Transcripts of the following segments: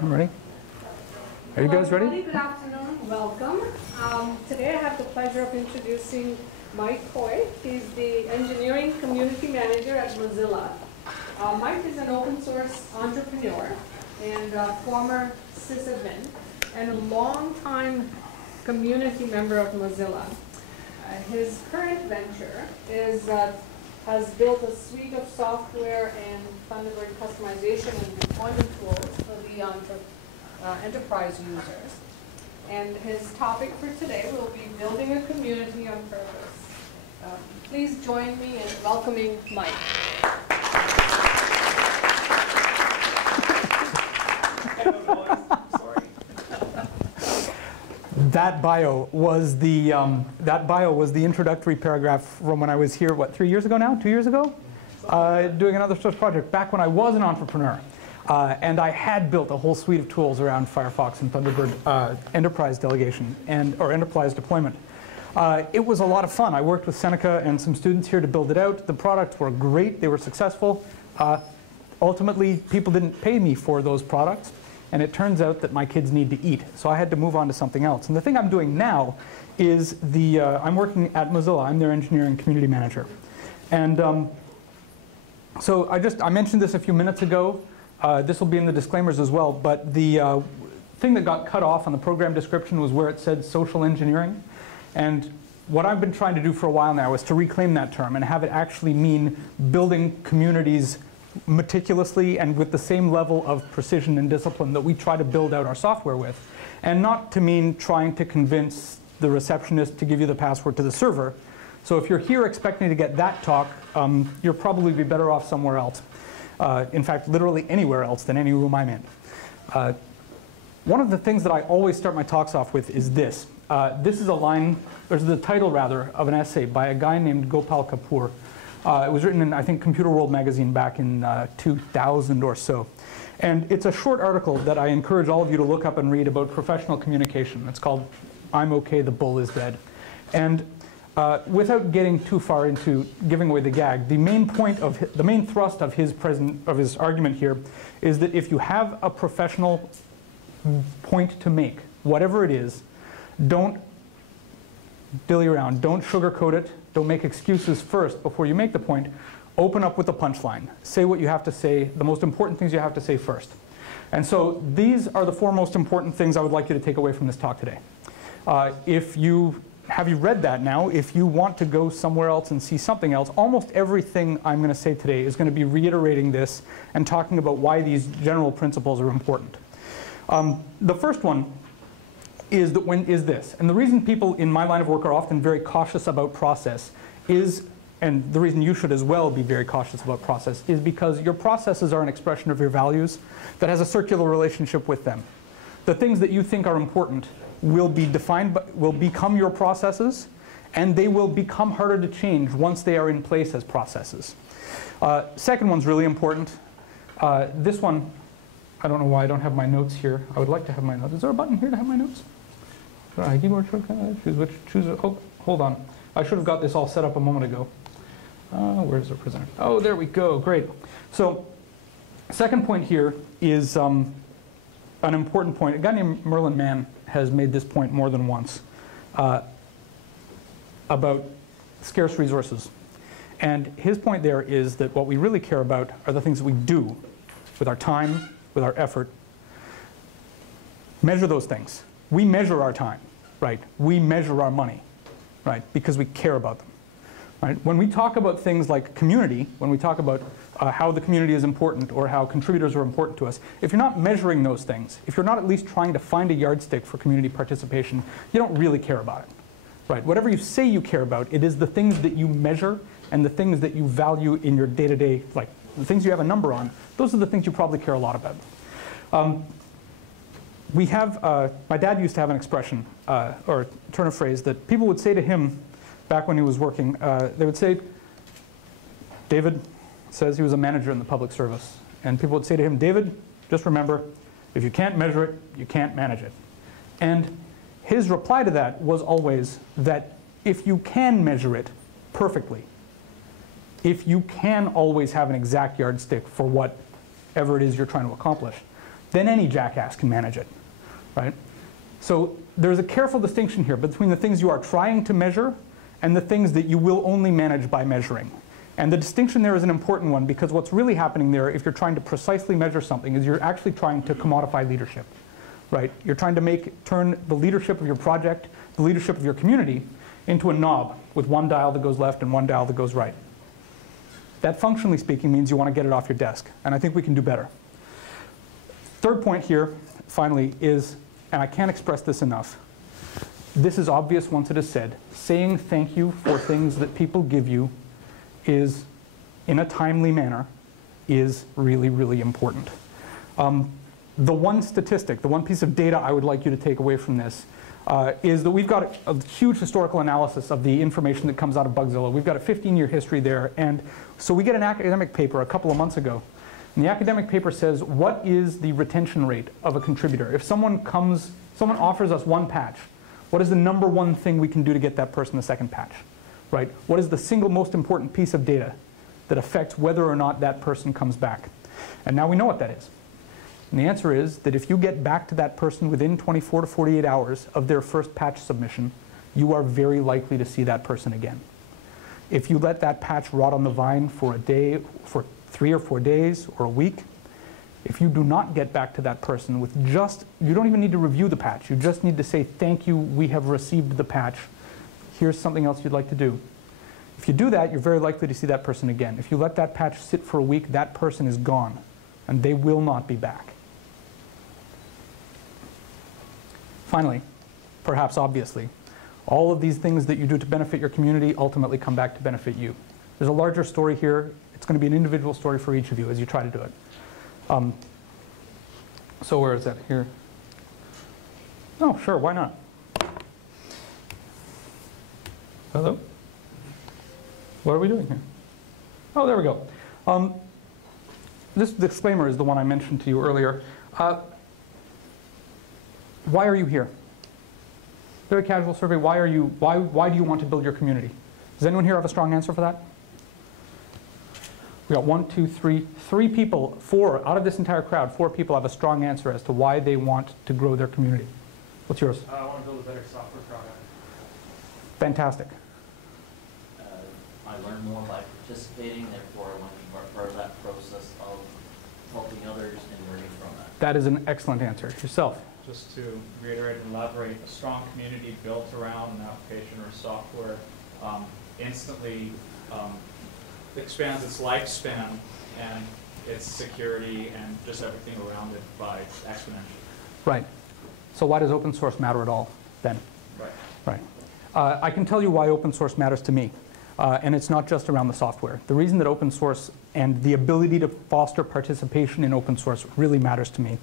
I'm ready. Are you guys ready? Good afternoon. Welcome. Today I have the pleasure of introducing Mike Hoye. He's the Engineering Community Manager at Mozilla. Mike is an open source entrepreneur and former sysadmin and a longtime community member of Mozilla. His current venture is has built a suite of software and Thunderbird customization and deployment tools for the enterprise users. And his topic for today will be building a community on purpose. Please join me in welcoming Mike. That bio was the introductory paragraph from when I was here, what, 3 years ago now? 2 years ago? Doing another source project back when I was an entrepreneur. And I had built a whole suite of tools around Firefox and Thunderbird enterprise delegation or enterprise deployment. It was a lot of fun. I worked with Seneca and some students here to build it out. The products were great. They were successful. Ultimately, people didn't pay me for those products. And it turns out that my kids need to eat. So I had to move on to something else. And the thing I'm doing now is I'm working at Mozilla. I'm their engineering community manager. And so I mentioned this a few minutes ago. This will be in the disclaimers as well. But the thing that got cut off on the program description was where it said social engineering. And what I've been trying to do for a while now is to reclaim that term and have it actually mean building communities meticulously and with the same level of precision and discipline that we try to build out our software with. And not to mean trying to convince the receptionist to give you the password to the server. So if you're here expecting to get that talk, you'll probably be better off somewhere else. In fact, literally anywhere else than any room I'm in. One of the things that I always start my talks off with is this. This is a line, or the title rather, of an essay by a guy named Gopal Kapoor. It was written in, I think, Computer World magazine back in 2000 or so. And it's a short article that I encourage all of you to look up and read about professional communication. It's called "I'm Okay, the Bull is Dead." And without getting too far into giving away the gag, the main thrust of his argument here is that if you have a professional point to make, whatever it is, don't dilly around, don't sugarcoat it, don't make excuses first before you make the point. Open up with a punchline. Say what you have to say, the most important things you have to say first. And so these are the four most important things I would like you to take away from this talk today. Have you read that now? If you want to go somewhere else and see something else, almost everything I'm going to say today is going to be reiterating this and talking about why these general principles are important. The first one is this. And the reason people in my line of work are often very cautious about process is, and the reason you should as well be very cautious about process, is because your processes are an expression of your values that has a circular relationship with them. The things that you think are important will become your processes, and they will become harder to change once they are in place as processes. Second one's really important. This one, I don't know why I don't have my notes here. I would like to have my notes. Is there a button here to have my notes? Keyboard shortcut, oh, hold on. I should have got this all set up a moment ago. Where's the presenter? Oh, there we go, great. So, second point here is an important point. A guy named Merlin Mann has made this point more than once about scarce resources. And his point there is that what we really care about are the things that we do with our time, with our effort. Measure those things. We measure our time, right? We measure our money, right? Because we care about them, right? When we talk about things like community, when we talk about how the community is important or how contributors are important to us, if you're not measuring those things, if you're not at least trying to find a yardstick for community participation, you don't really care about it, right? Whatever you say you care about, it is the things that you measure and the things that you value in your day-to-day, like the things you have a number on, those are the things you probably care a lot about. My dad used to have an expression, or turn of phrase, that people would say to him back when he was working. They would say, David says he was a manager in the public service. And people would say to him, David, just remember, if you can't measure it, you can't manage it. And his reply to that was always that if you can measure it perfectly, if you can always have an exact yardstick for whatever it is you're trying to accomplish, then any jackass can manage it, right? So there's a careful distinction here between the things you are trying to measure and the things that you will only manage by measuring. And the distinction there is an important one, because what's really happening there, if you're trying to precisely measure something, is you're actually trying to commodify leadership, right? You're trying to turn the leadership of your project, the leadership of your community, into a knob with one dial that goes left and one dial that goes right. That, functionally speaking, means you want to get it off your desk. And I think we can do better. Third point here, finally, is, and I can't express this enough, this is obvious once it is said, saying thank you for things that people give you is, in a timely manner, is really, really important. The one statistic, the one piece of data I would like you to take away from this is that we've got a huge historical analysis of the information that comes out of Bugzilla. We've got a 15-year history there. And so we get an academic paper a couple of months ago. And the academic paper says, what is the retention rate of a contributor? If someone offers us one patch, what is the number one thing we can do to get that person a second patch? Right? What is the single most important piece of data that affects whether or not that person comes back? And now we know what that is. And the answer is that if you get back to that person within 24 to 48 hours of their first patch submission, you are very likely to see that person again. If you let that patch rot on the vine for a day, for 3 or 4 days, or a week, if you do not get back to that person with you don't even need to review the patch. You just need to say, thank you, we have received the patch. Here's something else you'd like to do. If you do that, you're very likely to see that person again. If you let that patch sit for a week, that person is gone, and they will not be back. Finally, perhaps obviously, all of these things that you do to benefit your community ultimately come back to benefit you. There's a larger story here. It's going to be an individual story for each of you as you try to do it. So where is that? Here? Oh, sure, why not? Hello? What are we doing here? Oh, there we go. This disclaimer is the one I mentioned to you earlier. Why are you here? Very casual survey. Why do you want to build your community? Does anyone here have a strong answer for that? We got 1, 2, 3 people, 4 out of this entire crowd. 4 people have a strong answer as to why they want to grow their community. What's yours? I want to build a better software product. Fantastic. I learn more by participating, therefore I want to be part of that process of helping others and learning from that. That is an excellent answer. Yourself? Just to reiterate and elaborate, a strong community built around an application or software instantly expands its lifespan and its security and just everything around it by exponentially. Right. So why does open source matter at all then? Right. Right. I can tell you why open source matters to me. And it's not just around the software. The reason that open source and the ability to foster participation in open source really matters to me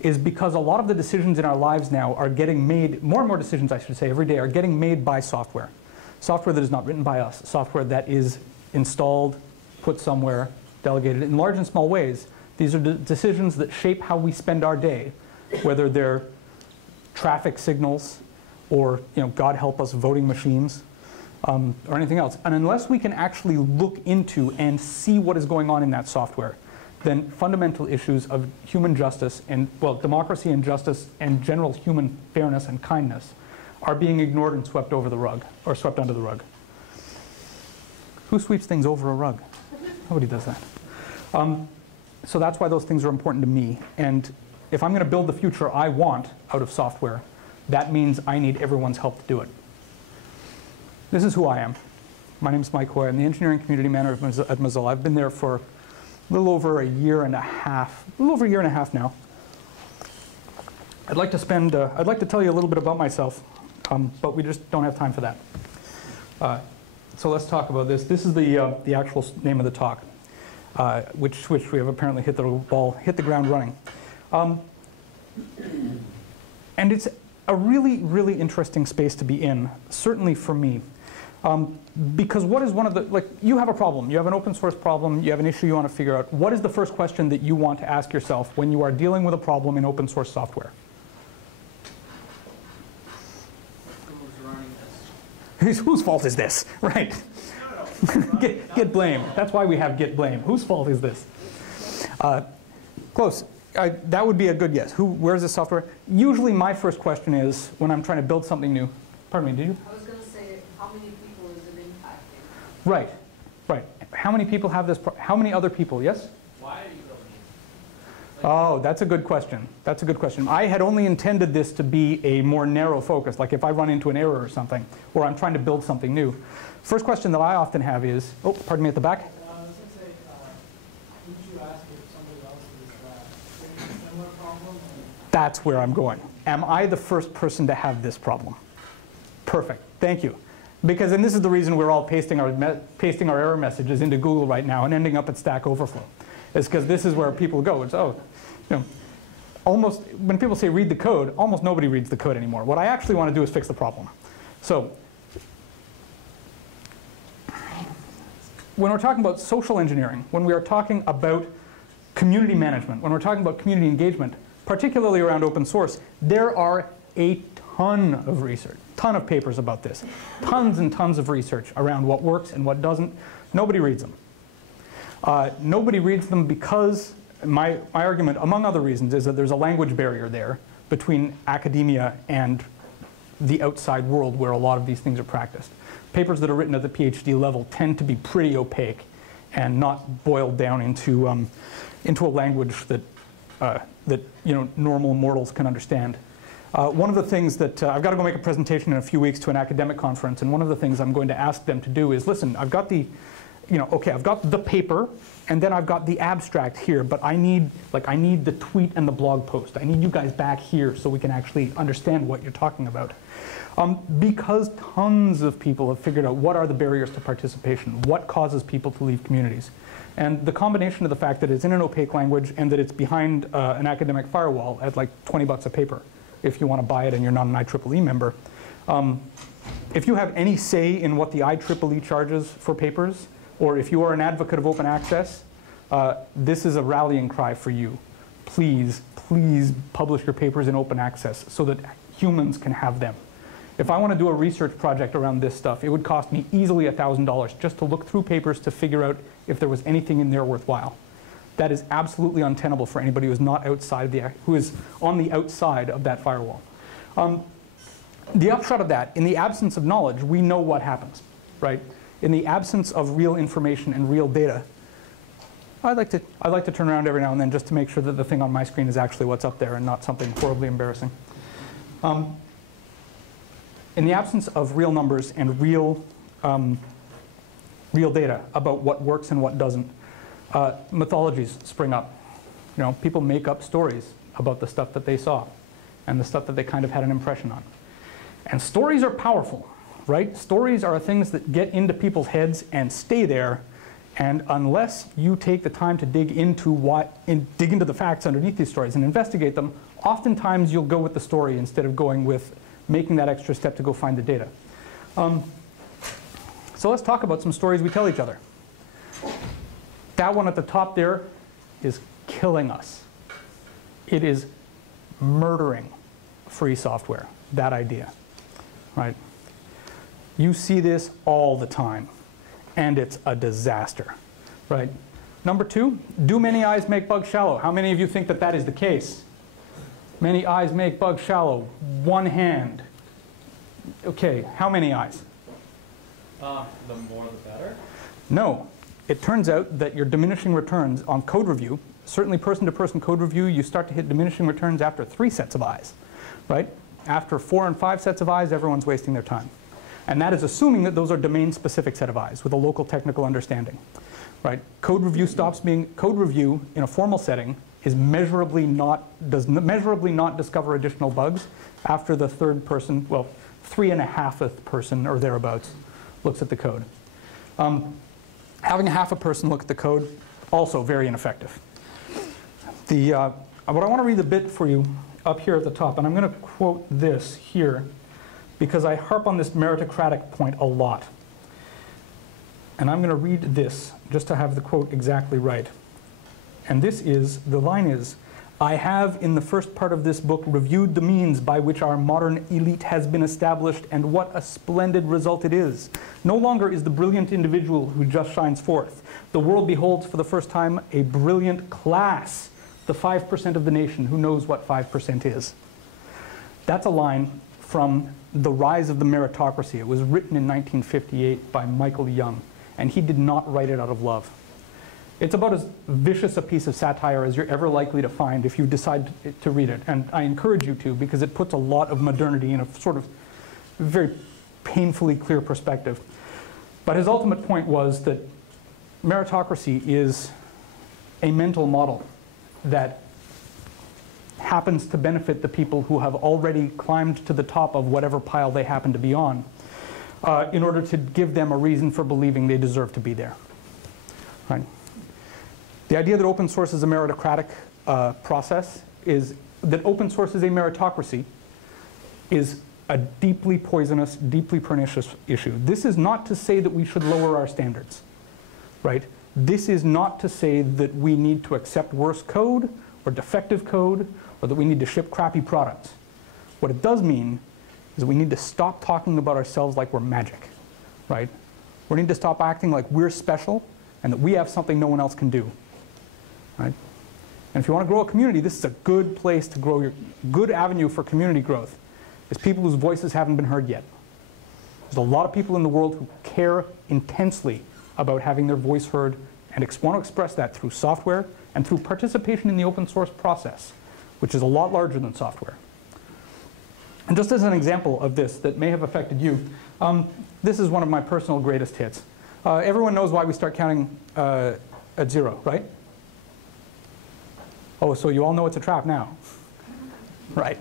is because a lot of the decisions in our lives now are getting made, more and more decisions I should say every day, are getting made by software. Software that is not written by us, software that is installed, put somewhere, delegated in large and small ways. These are decisions that shape how we spend our day, whether they're traffic signals or, God help us, voting machines. Or anything else. And unless we can actually look into and see what is going on in that software, then fundamental issues of human justice and, well, democracy and justice and general human fairness and kindness are being ignored and swept over the rug, or swept under the rug. Who sweeps things over a rug? Nobody does that. So that's why those things are important to me. And if I'm going to build the future I want out of software, that means I need everyone's help to do it. This is who I am. My name is Mike Hoye. I'm the engineering community manager at Mozilla. I've been there for a little over a year and a half now. I'd like to tell you a little bit about myself, but we just don't have time for that. So let's talk about this. This is the actual name of the talk, which we have apparently hit the ground running. And it's a really, really interesting space to be in, certainly for me. Because what is one of the, you have a problem, you have an open source problem, you have an issue you want to figure out. What is the first question that you want to ask yourself when you are dealing with a problem in open source software? Who's running this? Whose fault is this? Right. Get blame. That's why we have get blame. Whose fault is this? Close. That would be a good guess. Where's the software? Usually my first question is, when I'm trying to build something new, pardon me, did you? I was going to say, how many people is it impacting? Right, right. How many people have this, how many other people, yes? Why are you building it? Oh, that's a good question. That's a good question. I had only intended this to be a more narrow focus, like if I run into an error or something, or I'm trying to build something new. First question that I often have is, oh, pardon me at the back. I was going to say, didn't you ask if somebody else is facing a similar problem? That's where I'm going. Am I the first person to have this problem? Perfect. Thank you. Because, and this is the reason we're all pasting our error messages into Google right now and ending up at Stack Overflow. It's because this is where people go. It's, oh, you know, almost, when people say read the code, almost nobody reads the code anymore. What I actually want to do is fix the problem. So, when we're talking about social engineering, when we are talking about community management, when we're talking about community engagement, particularly around open source, there are a ton of research, ton of papers about this, tons and tons of research around what works and what doesn't. Nobody reads them. Nobody reads them because my argument, among other reasons, is that there's a language barrier there between academia and the outside world where a lot of these things are practiced. Papers that are written at the PhD level tend to be pretty opaque and not boiled down into a language that normal mortals can understand. One of the things that I've got to go make a presentation in a few weeks to an academic conference, and one of the things I'm going to ask them to do is, listen, I've got the, I've got the paper, and then I've got the abstract here, but I need the tweet and the blog post. I need you guys back here so we can actually understand what you're talking about. Because tons of people have figured out what are the barriers to participation, what causes people to leave communities. And the combination of the fact that it's in an opaque language and that it's behind an academic firewall at like 20 bucks a paper, if you want to buy it and you're not an IEEE member. If you have any say in what the IEEE charges for papers, or if you are an advocate of open access, this is a rallying cry for you. Please, please publish your papers in open access so that humans can have them. If I want to do a research project around this stuff, it would cost me easily $1,000 just to look through papers to figure out if there was anything in there worthwhile. That is absolutely untenable for anybody who is not outside who is on the outside of that firewall. The upshot of that, in the absence of knowledge, we know what happens, right? In the absence of real information and real data, I like to turn around every now and then just to make sure that the thing on my screen is actually what's up there and not something horribly embarrassing. In the absence of real numbers and real data about what works and what doesn't, mythologies spring up. People make up stories about the stuff that they saw and the stuff that they kind of had an impression on. And stories are powerful, right? Stories are things that get into people's heads and stay there. And unless you take the time to dig into the facts underneath these stories and investigate them, oftentimes you'll go with the story instead of going with making that extra step to go find the data. So let's talk about some stories we tell each other. That one at the top there is killing us. It is murdering free software, that idea, right? You see this all the time, and it's a disaster, right? Number 2, do many eyes make bugs shallow? How many of you think that that is the case? Many eyes make bugs shallow. One hand. Okay, how many eyes? The more the better. No. It turns out that your diminishing returns on code review, certainly person-to-person code review, you start to hit diminishing returns after 3 sets of eyes, right? After 4 and 5 sets of eyes, everyone's wasting their time. And that is assuming that those are domain-specific set of eyes with a local technical understanding, right? Code review stops being, code review in a formal setting is does measurably not discover additional bugs after the 3rd person, well, 3.5th person or thereabouts looks at the code. Having a half a person look at the code, also very ineffective. What I want to read a bit for you up here at the top, and I'm going to quote this here because I harp on this meritocratic point a lot. And I'm going to read this just to have the quote exactly right. And the line is, I have in the first part of this book reviewed the means by which our modern elite has been established, and what a splendid result it is. No longer is the brilliant individual who just shines forth. The world beholds for the first time a brilliant class the 5% of the nation who knows what 5% is. That's a line from The Rise of the Meritocracy. It was written in 1958 by Michael Young, and he did not write it out of love. It's about as vicious a piece of satire as you're ever likely to find if you decide to read it, and I encourage you to, because it puts a lot of modernity in a sort of very painfully clear perspective. But his ultimate point was that meritocracy is a mental model that happens to benefit the people who have already climbed to the top of whatever pile they happen to be on, in order to give them a reason for believing they deserve to be there. Right? The idea that open source is a meritocratic process is that open source is a meritocracy is a deeply poisonous, deeply pernicious issue. This is not to say that we should lower our standards, right? This is not to say that we need to accept worse code or defective code or that we need to ship crappy products. What it does mean is that we need to stop talking about ourselves like we're magic, right? We need to stop acting like we're special and that we have something no one else can do, right? And if you want to grow a community, this is a good place to grow your, good avenue for community growth. Is people whose voices haven't been heard yet. There's a lot of people in the world who care intensely about having their voice heard and want to express that through software and through participation in the open source process, which is a lot larger than software. And just as an example of this that may have affected you, this is one of my personal greatest hits. Everyone knows why we start counting at 0, right? Oh, so you all know it's a trap now. Right.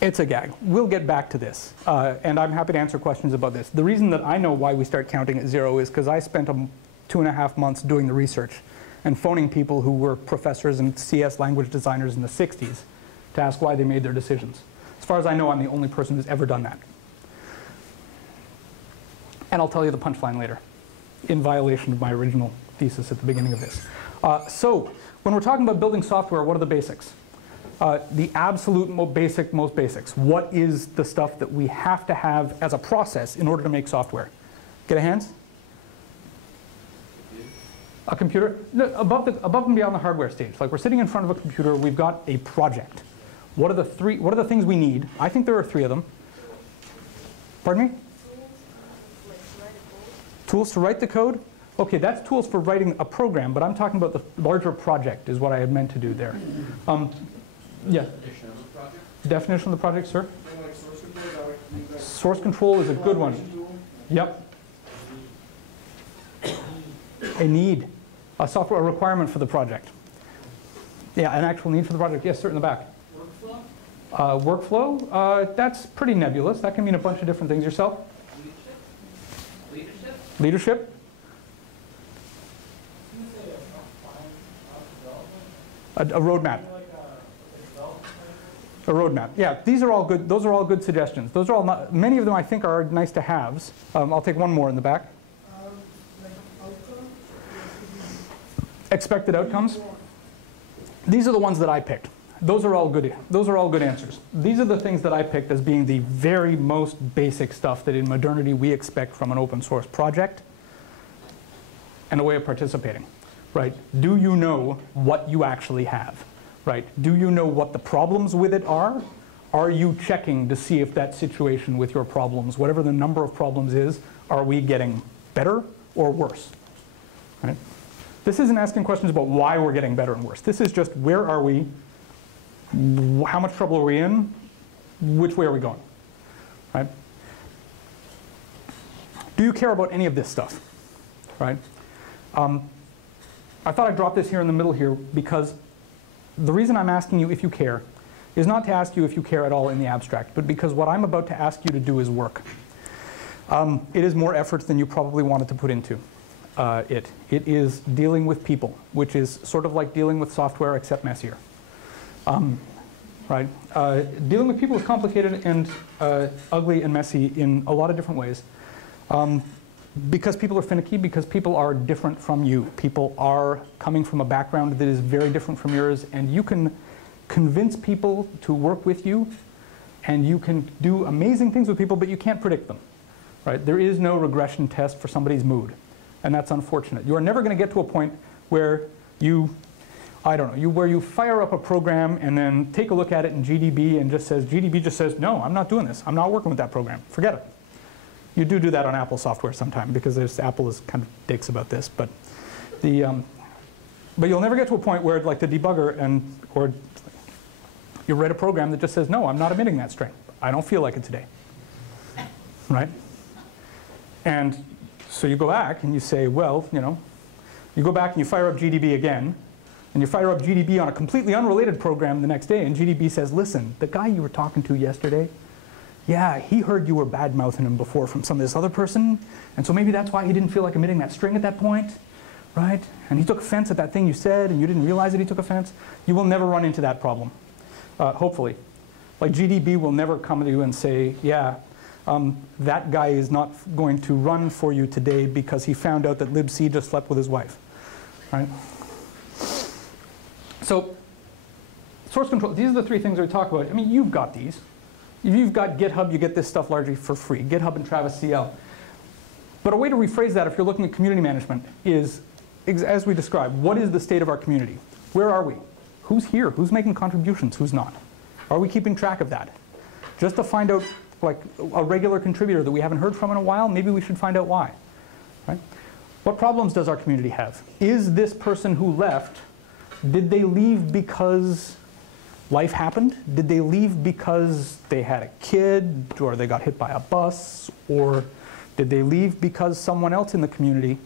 It's a gag. We'll get back to this, and I'm happy to answer questions about this. The reason that I know why we start counting at 0 is because I spent 2.5 months doing the research and phoning people who were professors and CS language designers in the 60s to ask why they made their decisions. As far as I know, I'm the only person who's ever done that. And I'll tell you the punchline later, in violation of my original thesis at the beginning of this. So when we're talking about building software, what are the basics? The absolute most basics. What is the stuff that we have to have as a process in order to make software? Get a hands? A computer? No, above and beyond the hardware stage. Like we're sitting in front of a computer, we've got a project. What are the things we need? I think there are 3 of them. Pardon me? Tools to write the code? Okay, that's tools for writing a program, but I'm talking about the larger project is what I had meant to do there. Yeah. Definition of the project? Definition of the project, sir? Like source control, Source control is a good one. Yep. A need. A software requirement for the project. Yeah, an actual need for the project. Yes, sir, in the back. Workflow? Workflow? That's pretty nebulous. That can mean a bunch of different things. Yourself? Leadership? Leadership? A roadmap. A roadmap. Yeah, these are all good. Those are all good suggestions. Those are all not, many of them I think are nice to haves. I'll take one more in the back. Like outcome? Expected outcomes. These are the ones that I picked. Those are all good. Those are all good answers. These are the things that I picked as being the very most basic stuff that in modernity we expect from an open source project and a way of participating. Right? Do you know what you actually have? Right? Do you know what the problems with it are? Are you checking to see if that situation with your problems, whatever the number of problems is, are we getting better or worse? Right? This isn't asking questions about why we're getting better and worse. This is just where are we, how much trouble are we in, which way are we going? Right? Do you care about any of this stuff? Right? I thought I'd drop this here in the middle here because the reason I'm asking you if you care is not to ask you if you care at all in the abstract, but because what I'm about to ask you to do is work. It is more effort than you probably wanted to put into it. It is dealing with people, which is sort of like dealing with software except messier. Right? Dealing with people is complicated and ugly and messy in a lot of different ways. Because people are finicky, because people are different from you. People are coming from a background that is very different from yours, and you can convince people to work with you, and you can do amazing things with people, but you can't predict them. Right? There is no regression test for somebody's mood, and that's unfortunate. You are never going to get to a point where I don't know, where you fire up a program and then take a look at it in GDB and GDB just says, no, I'm not doing this. I'm not working with that program. Forget it. You do that on Apple software sometime because Apple is kind of dicks about this. But you'll never get to a point where like the debugger or you write a program that just says, no, I'm not emitting that string. I don't feel like it today. Right? And so you go back and you say, well, you go back and you fire up GDB again, and you fire up GDB on a completely unrelated program the next day, and GDB says, listen, the guy you were talking to yesterday, yeah, he heard you were bad-mouthing him before from some of this other person, and so maybe that's why he didn't feel like emitting that string at that point, right? And he took offense at that thing you said, and you didn't realize that he took offense. You will never run into that problem, hopefully. Like GDB will never come to you and say, yeah, that guy is not going to run for you today because he found out that libc just slept with his wife, right? So source control, these are the three things we talk about. I mean, you've got these. If you've got GitHub, you get this stuff largely for free, GitHub and Travis CL. But a way to rephrase that if you're looking at community management is, as we described, what is the state of our community? Where are we? Who's here? Who's making contributions? Who's not? Are we keeping track of that? Just to find out, like a regular contributor that we haven't heard from in a while, maybe we should find out why. Right? What problems does our community have? Is this person who left, did they leave because life happened? Did they leave because they had a kid, or they got hit by a bus, or did they leave because someone else in the community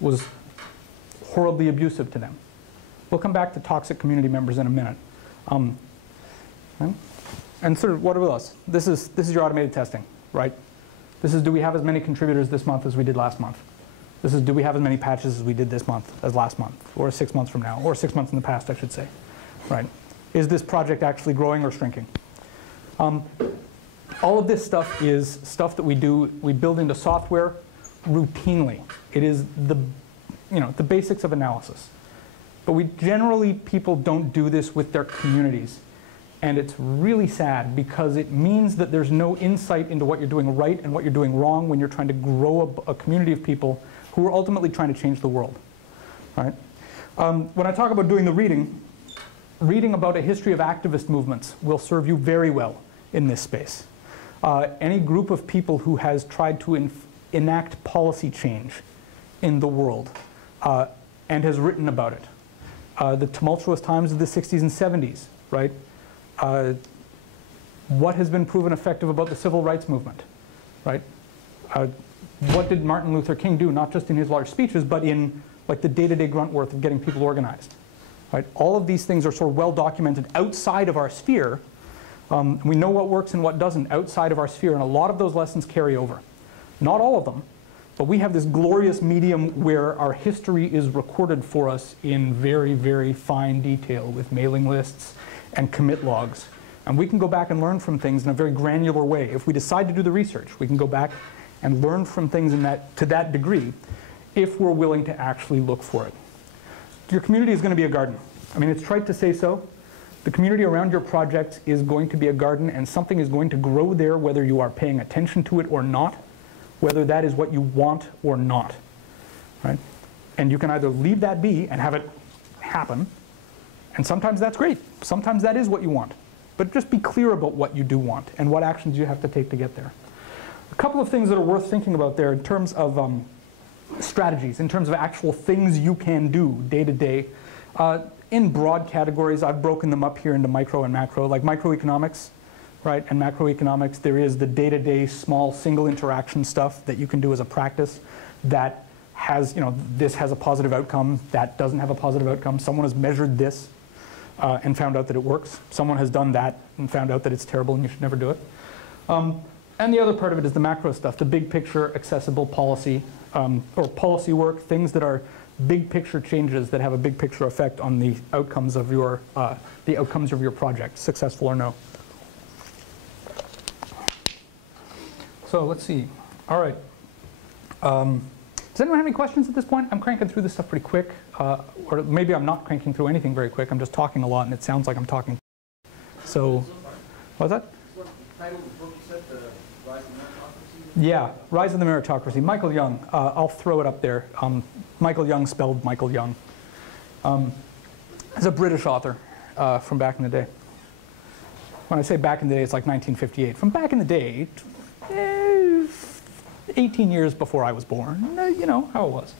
was horribly abusive to them? We'll come back to toxic community members in a minute. Right? And sort of what about us? This is your automated testing, right? This is, do we have as many contributors this month as we did last month? This is, do we have as many patches as we did this month as last month, or 6 months from now, or 6 months in the past, I should say, right? Is this project actually growing or shrinking? All of this stuff is stuff that we build into software routinely. It is the basics of analysis. But people don't do this with their communities. And it's really sad because it means that there's no insight into what you're doing right and what you're doing wrong when you're trying to grow a community of people who are ultimately trying to change the world. Right? When I talk about doing the reading about a history of activist movements will serve you very well in this space. Any group of people who has tried to enact policy change in the world and has written about it. The tumultuous times of the 60s and 70s, right? What has been proven effective about the civil rights movement, right? What did Martin Luther King do, not just in his large speeches, but in like the day-to-day grunt work of getting people organized, right? All of these things are sort of well documented outside of our sphere. We know what works and what doesn't outside of our sphere, and a lot of those lessons carry over. Not all of them, but we have this glorious medium where our history is recorded for us in very, very fine detail with mailing lists and commit logs. And we can go back and learn from things in a very granular way. If we decide to do the research, we can go back and learn from things to that degree if we're willing to actually look for it. Your community is going to be a garden. I mean, it's trite to say so. The community around your project is going to be a garden, and something is going to grow there whether you are paying attention to it or not, whether that is what you want or not. Right? And you can either leave that be and have it happen, and sometimes that's great. Sometimes that is what you want. But just be clear about what you do want and what actions you have to take to get there. A couple of things that are worth thinking about there in terms of strategies, in terms of actual things you can do day to day. In broad categories, I've broken them up here into micro and macro, like microeconomics, right? And macroeconomics, there is the day-to-day small single interaction stuff that you can do as a practice that has, this has a positive outcome, that doesn't have a positive outcome. Someone has measured this and found out that it works. Someone has done that and found out that it's terrible and you should never do it. And the other part of it is the macro stuff, the big picture accessible policy or policy work, things that are big picture changes that have a big picture effect on the outcomes of your project, successful or no. So let's see. All right. Does anyone have any questions at this point? I'm cranking through this stuff pretty quick, or maybe I'm not cranking through anything very quick. I'm just talking a lot, and it sounds like I'm talking. So, what's that? What title of the book you said, The Rise of Meritocracy? Yeah, Rise of the Meritocracy. Michael Young. I'll throw it up there. Michael Young spelled Michael Young. is a British author from back in the day. When I say back in the day, it's like 1958. From back in the day, 18 years before I was born, you know how it was.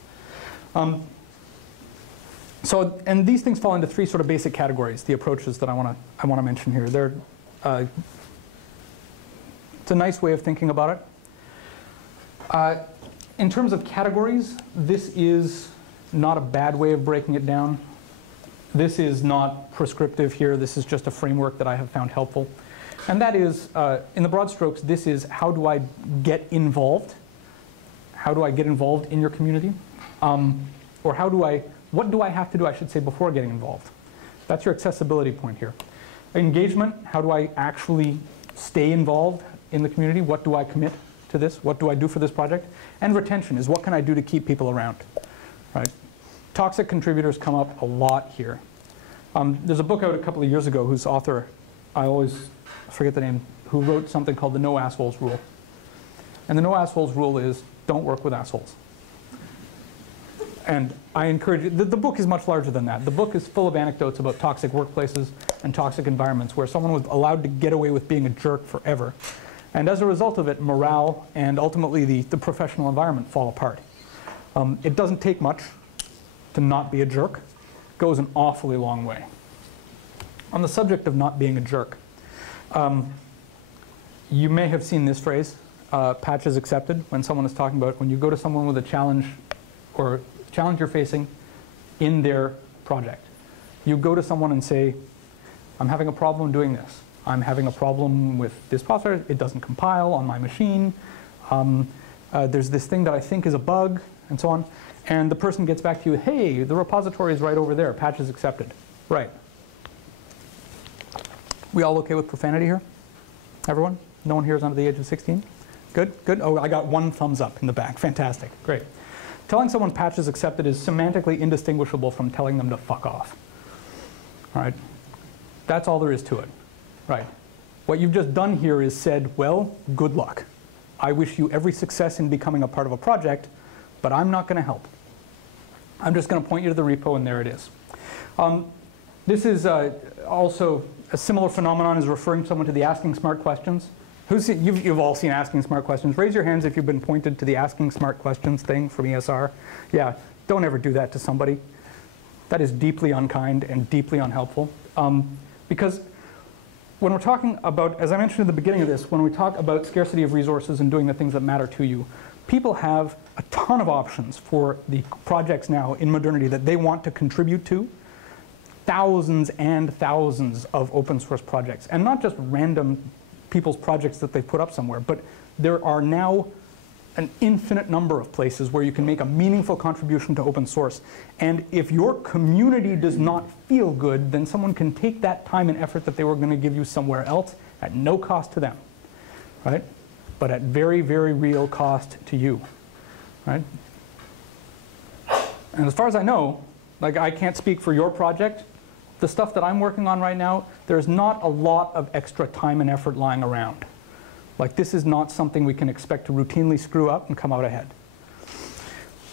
And these things fall into three sort of basic categories, the approaches that I want to mention here. They're, it's a nice way of thinking about it. In terms of categories, this is not a bad way of breaking it down. This is not prescriptive here. This is just a framework that I have found helpful. And that is, in the broad strokes, this is how do I get involved? How do I get involved in your community? Or what do I have to do, I should say, before getting involved? That's your accessibility point here. Engagement, how do I actually stay involved in the community? What do I commit to this? What do I do for this project? And retention is what can I do to keep people around, right? Toxic contributors come up a lot here. There's a book out a couple of years ago whose author, I always forget the name, who wrote something called the No Assholes Rule. And the No Assholes Rule is don't work with assholes. And I encourage you, the book is much larger than that. The book is full of anecdotes about toxic workplaces and toxic environments where someone was allowed to get away with being a jerk forever. And as a result of it, morale and ultimately the professional environment fall apart. It doesn't take much to not be a jerk. It goes an awfully long way. On the subject of not being a jerk, you may have seen this phrase, patches accepted, when someone is talking about when you go to someone with a challenge or challenge you're facing in their project. You go to someone and say, I'm having a problem doing this. I'm having a problem with this processor. It doesn't compile on my machine. There's this thing that I think is a bug, and so on. And the person gets back to you, hey, the repository is right over there. Patches accepted. Right. We all okay with profanity here? Everyone? No one here is under the age of 16? Good? Good? Oh, I got one thumbs up in the back. Fantastic. Great. Telling someone patches accepted is semantically indistinguishable from telling them to fuck off. All right? That's all there is to it. Right. What you've just done here is said, well, good luck. I wish you every success in becoming a part of a project, but I'm not going to help. I'm just going to point you to the repo, and there it is. This is also a similar phenomenon as referring someone to the asking smart questions. You've all seen asking smart questions. Raise your hands if you've been pointed to the asking smart questions thing from ESR. Yeah, don't ever do that to somebody. That is deeply unkind and deeply unhelpful. Because when we're talking about, as I mentioned at the beginning of this, when we talk about scarcity of resources and doing the things that matter to you, people have a ton of options for the projects now in modernity that they want to contribute to. Thousands and thousands of open source projects, and not just random people's projects that they put up somewhere, but there are now an infinite number of places where you can make a meaningful contribution to open source. And if your community does not feel good, then someone can take that time and effort that they were going to give you somewhere else at no cost to them, right? But at very, very real cost to you, right? And as far as I know, like I can't speak for your project, the stuff that I'm working on right now, there's not a lot of extra time and effort lying around. Like this is not something we can expect to routinely screw up and come out ahead.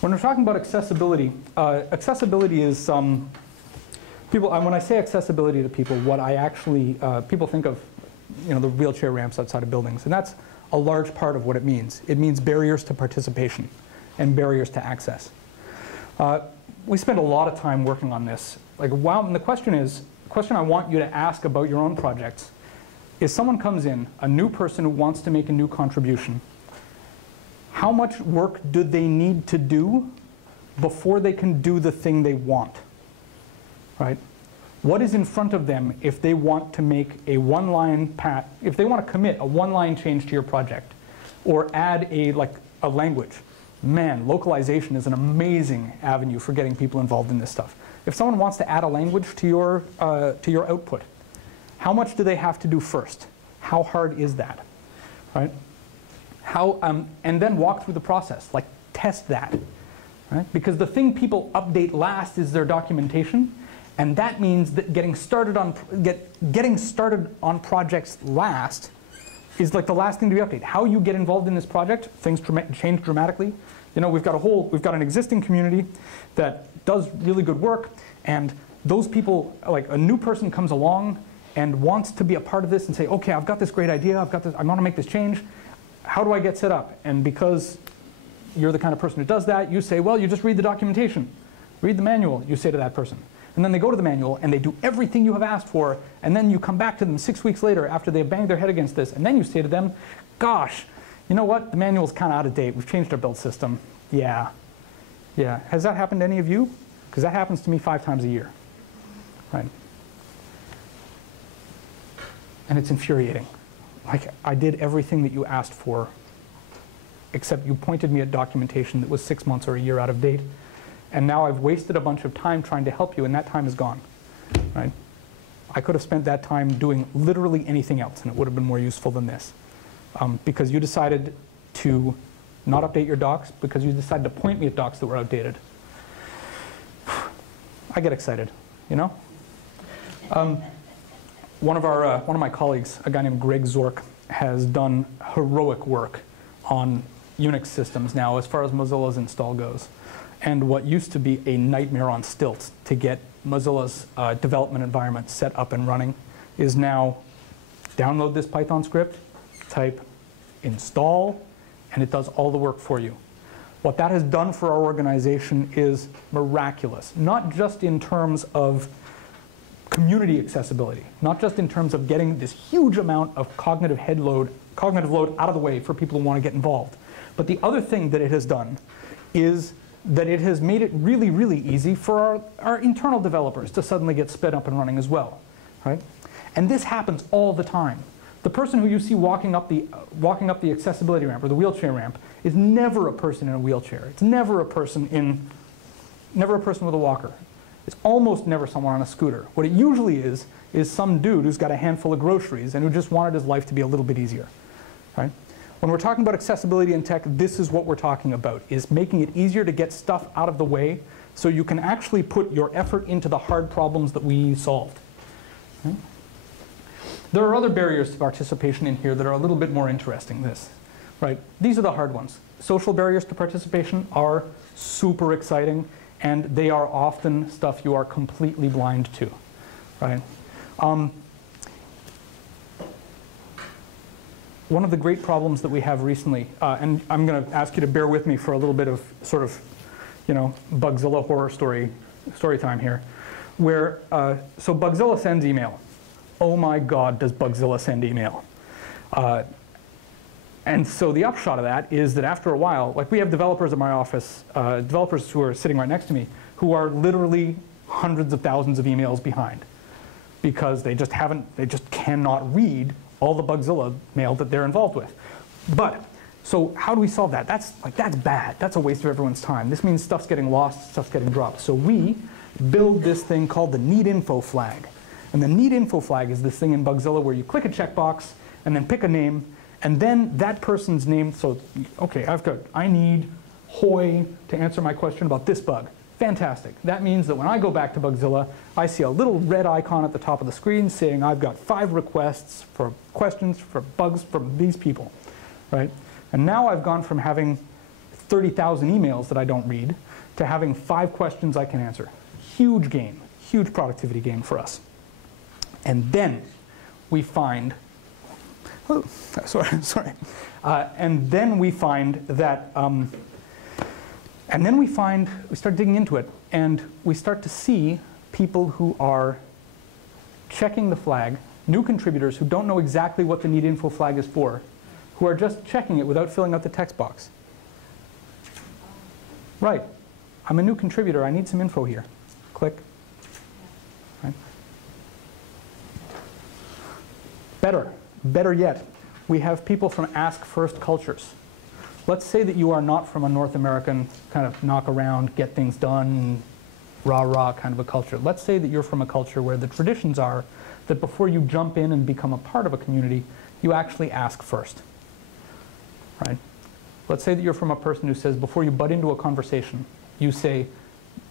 When we're talking about accessibility, accessibility is people. When I say accessibility to people, what I actually people think of, you know, the wheelchair ramps outside of buildings, and that's a large part of what it means. It means barriers to participation and barriers to access. We spend a lot of time working on this. Like, wow, and the question I want you to ask about your own projects is someone comes in, a new person who wants to make a new contribution, how much work do they need to do before they can do the thing they want, right? What is in front of them if they want to make a one-line if they want to commit a one-line change to your project or add a language? Man, localization is an amazing avenue for getting people involved in this stuff. If someone wants to add a language to your output, how much do they have to do first? How hard is that, right? And then walk through the process, like test that, right? Because the thing people update last is their documentation, and that means that getting started on projects last is like the last thing to be updated. How you get involved in this project, things change dramatically. You know, we've got an existing community that does really good work, And those people, like a new person comes along and wants to be a part of this and say, okay, I've got this great idea, I want to make this change. How do I get set up? And because you're the kind of person who does that, you say, well, you just read the documentation. Read the manual, you say to that person. And then they go to the manual and they do everything you have asked for, and then you come back to them 6 weeks later after they've banged their head against this, and then you say to them, gosh, you know what, the manual's kind of out of date, we've changed our build system. Yeah. Has that happened to any of you? Because that happens to me 5 times a year. Right? And it's infuriating. Like, I did everything that you asked for, except you pointed me at documentation that was 6 months or a year out of date. And now I've wasted a bunch of time trying to help you, and that time is gone. Right? I could have spent that time doing literally anything else, and it would have been more useful than this. Because you decided to not update your docs, because you decided to point me at docs that were outdated. I get excited, you know? One of my colleagues, a guy named Greg Zork, has done heroic work on Unix systems now as far as Mozilla's install goes. And what used to be a nightmare on stilts to get Mozilla's development environment set up and running is now download this Python script, type install, and it does all the work for you. What that has done for our organization is miraculous, not just in terms of community accessibility, not just in terms of getting this huge amount of cognitive load out of the way for people who want to get involved. But the other thing that it has done is that it has made it really, really easy for our internal developers to suddenly get sped up and running as well. Right? And this happens all the time. The person who you see walking up the accessibility ramp or the wheelchair ramp is never a person in a wheelchair. It's never a person with a walker. It's almost never someone on a scooter. What it usually is some dude who's got a handful of groceries and who just wanted his life to be a little bit easier. Right? When we're talking about accessibility in tech, this is what we're talking about, is making it easier to get stuff out of the way so you can actually put your effort into the hard problems that we solved. Right? There are other barriers to participation in here that are a little bit more interesting. Right? These are the hard ones. Social barriers to participation are super exciting, and they are often stuff you are completely blind to. Right? One of the great problems that we have recently, and I'm going to ask you to bear with me for a little bit of sort of, you know, Bugzilla horror story time here, where so Bugzilla sends email. Oh my God, does Bugzilla send email? And so the upshot of that is that after a while, like we have developers at my office, developers who are sitting right next to me, who are literally hundreds of thousands of emails behind, because they just cannot read all the Bugzilla mail that they're involved with. But, so how do we solve that? That's bad. That's a waste of everyone's time. This means stuff's getting lost, stuff's getting dropped. So we build this thing called the need info flag. And the need info flag is this thing in Bugzilla where you click a checkbox and then pick a name, and then that person's name, so, okay, I need Hoye to answer my question about this bug. Fantastic. That means that when I go back to Bugzilla, I see a little red icon at the top of the screen saying I've got 5 requests for questions for bugs from these people, right? And now I've gone from having 30,000 emails that I don't read to having 5 questions I can answer. Huge gain, huge productivity gain for us. And then we find, and then we find that, we start digging into it, and we start to see people who are checking the flag, new contributors who don't know exactly what the need info flag is for, who are just checking it without filling out the text box. Right, I'm a new contributor, I need some info here. Click. Right. Better yet, we have people from Ask First cultures. Let's say that you are not from a North American kind of knock around, get things done, rah-rah kind of a culture. Let's say that you're from a culture where the traditions are that before you jump in and become a part of a community, you actually ask first. Right? Let's say that you're from a person who says before you butt into a conversation, you say,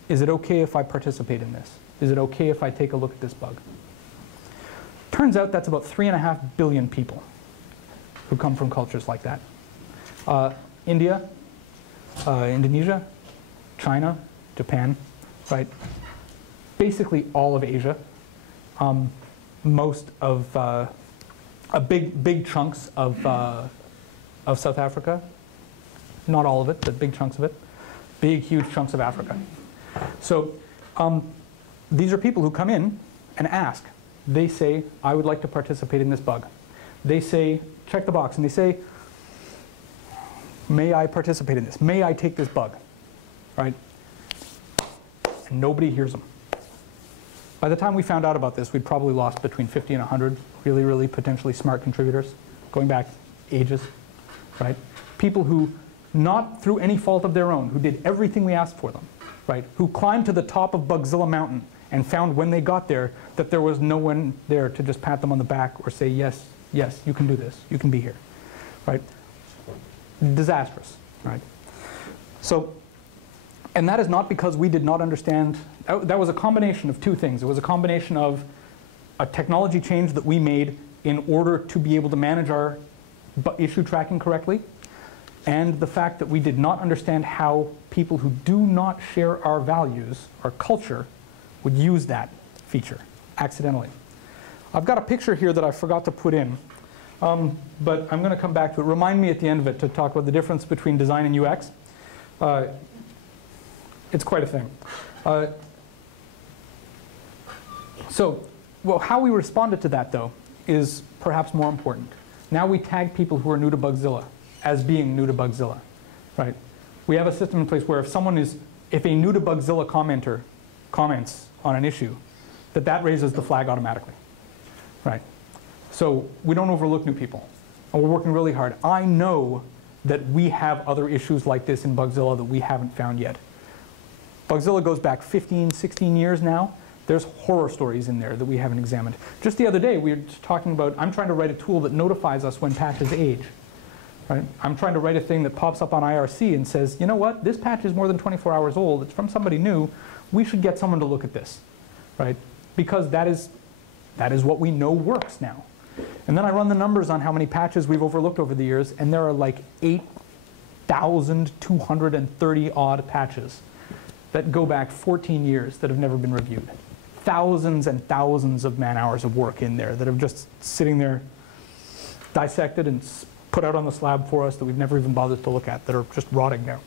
is it okay if I participate in this? Is it okay if I take a look at this bug? Turns out that's about 3.5 billion people who come from cultures like that. India, Indonesia, China, Japan, right? basically all of Asia, most of big chunks of South Africa. Not all of it, but big chunks of it. Big, huge chunks of Africa. So these are people who come in and ask. They say, I would like to participate in this bug. They say, check the box, and they say, may I participate in this? May I take this bug? Right? And nobody hears them. By the time we found out about this, we'd probably lost between 50 and 100 really, really potentially smart contributors, going back ages, right? People who, not through any fault of their own, who did everything we asked for them, right? Who climbed to the top of Bugzilla Mountain and found when they got there that there was no one there to just pat them on the back or say, yes, yes, you can do this, you can be here, right? Disastrous, right? So, and that is not because we did not understand. That was a combination of two things. It was a combination of a technology change that we made in order to be able to manage our issue tracking correctly, and the fact that we did not understand how people who do not share our values, our culture, would use that feature accidentally. I've got a picture here that I forgot to put in, but I'm going to come back to it. Remind me at the end of it to talk about the difference between design and UX. It's quite a thing. Well, how we responded to that, though, is perhaps more important. Now we tag people who are new to Bugzilla as being new to Bugzilla, right? We have a system in place where if a new to Bugzilla commenter comments on an issue, that raises the flag automatically, right? So we don't overlook new people, and we're working really hard. I know that we have other issues like this in Bugzilla that we haven't found yet. Bugzilla goes back 15, 16 years now. There's horror stories in there that we haven't examined. Just the other day, we were talking about, I'm trying to write a tool that notifies us when patches age. Right? I'm trying to write a thing that pops up on IRC and says, you know what, this patch is more than 24 hours old. It's from somebody new. We should get someone to look at this, right? Because that is what we know works now. And then I run the numbers on how many patches we've overlooked over the years, and there are like 8,230 odd patches that go back 14 years that have never been reviewed. Thousands and thousands of man-hours of work in there that are just sitting there dissected and put out on the slab for us that we've never even bothered to look at, that are just rotting now.